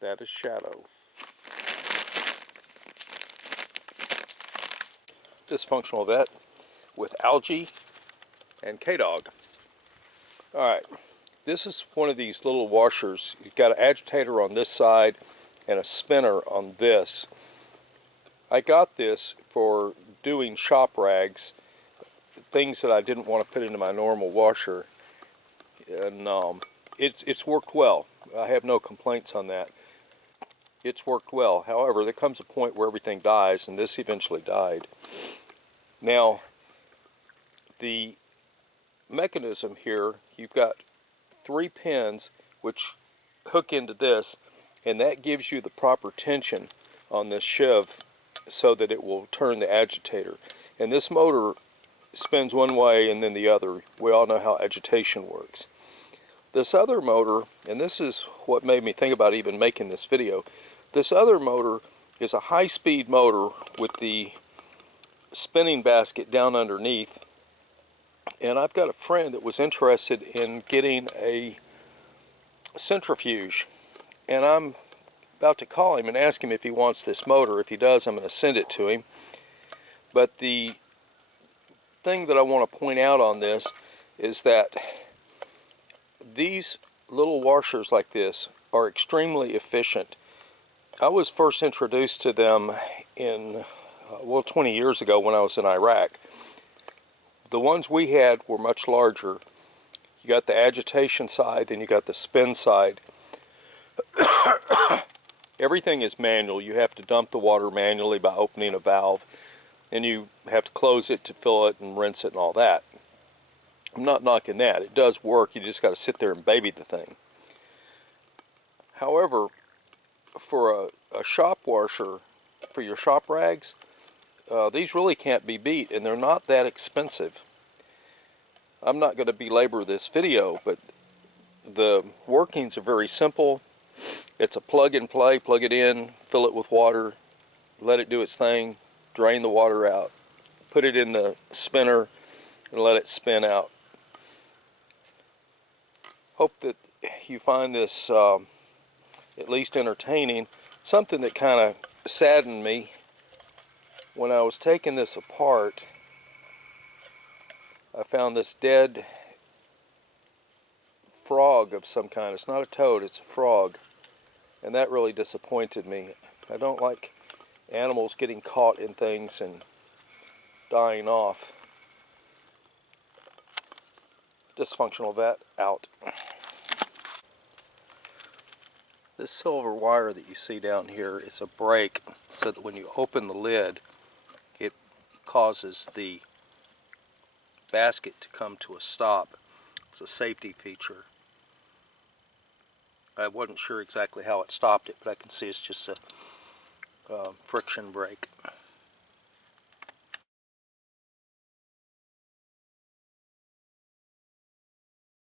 That is Shadow. Dysfunctional vet with Algae and K-Dog. Alright, this is one of these little washers. You've got an agitator on this side and a spinner on this. I got this for doing shop rags, things that I didn't want to put into my normal washer, and it's worked well. I have no complaints on that. It's worked well. However, there comes a point where everything dies, and this eventually died. Now, the mechanism here, you've got 3 pins which hook into this, and that gives you the proper tension on this sheave so that it will turn the agitator. And this motor spins one way and then the other. We all know how agitation works. This other motor, and this is what made me think about even making this video, this other motor is a high-speed motor with the spinning basket down underneath. And I've got a friend that was interested in getting a centrifuge, and I'm about to call him and ask him if he wants this motor. If he does, I'm going to send it to him. But the thing that I want to point out on this is that these little washers like this are extremely efficient. I was first introduced to them in, 20 years ago when I was in Iraq. The ones we had were much larger. You got the agitation side, then you got the spin side. Everything is manual. You have to dump the water manually by opening a valve, and you have to close it to fill it and rinse it and all that. I'm not knocking that. It does work. You just got to sit there and baby the thing. However, for a shop washer, for your shop rags, these really can't be beat, and they're not that expensive. I'm not going to belabor this video, but the workings are very simple. It's a plug and play. Plug it in, fill it with water, let it do its thing, drain the water out, put it in the spinner, and let it spin out. Hope that you find this at least entertaining. Something that kind of saddened me when I was taking this apart, I found this dead frog of some kind. It's not a toad, it's a frog. And that really disappointed me. I don't like animals getting caught in things and dying off. Dysfunctional vet out. This silver wire that you see down here is a brake, so that when you open the lid, it causes the basket to come to a stop. It's a safety feature. I wasn't sure exactly how it stopped it, but I can see it's just a friction brake.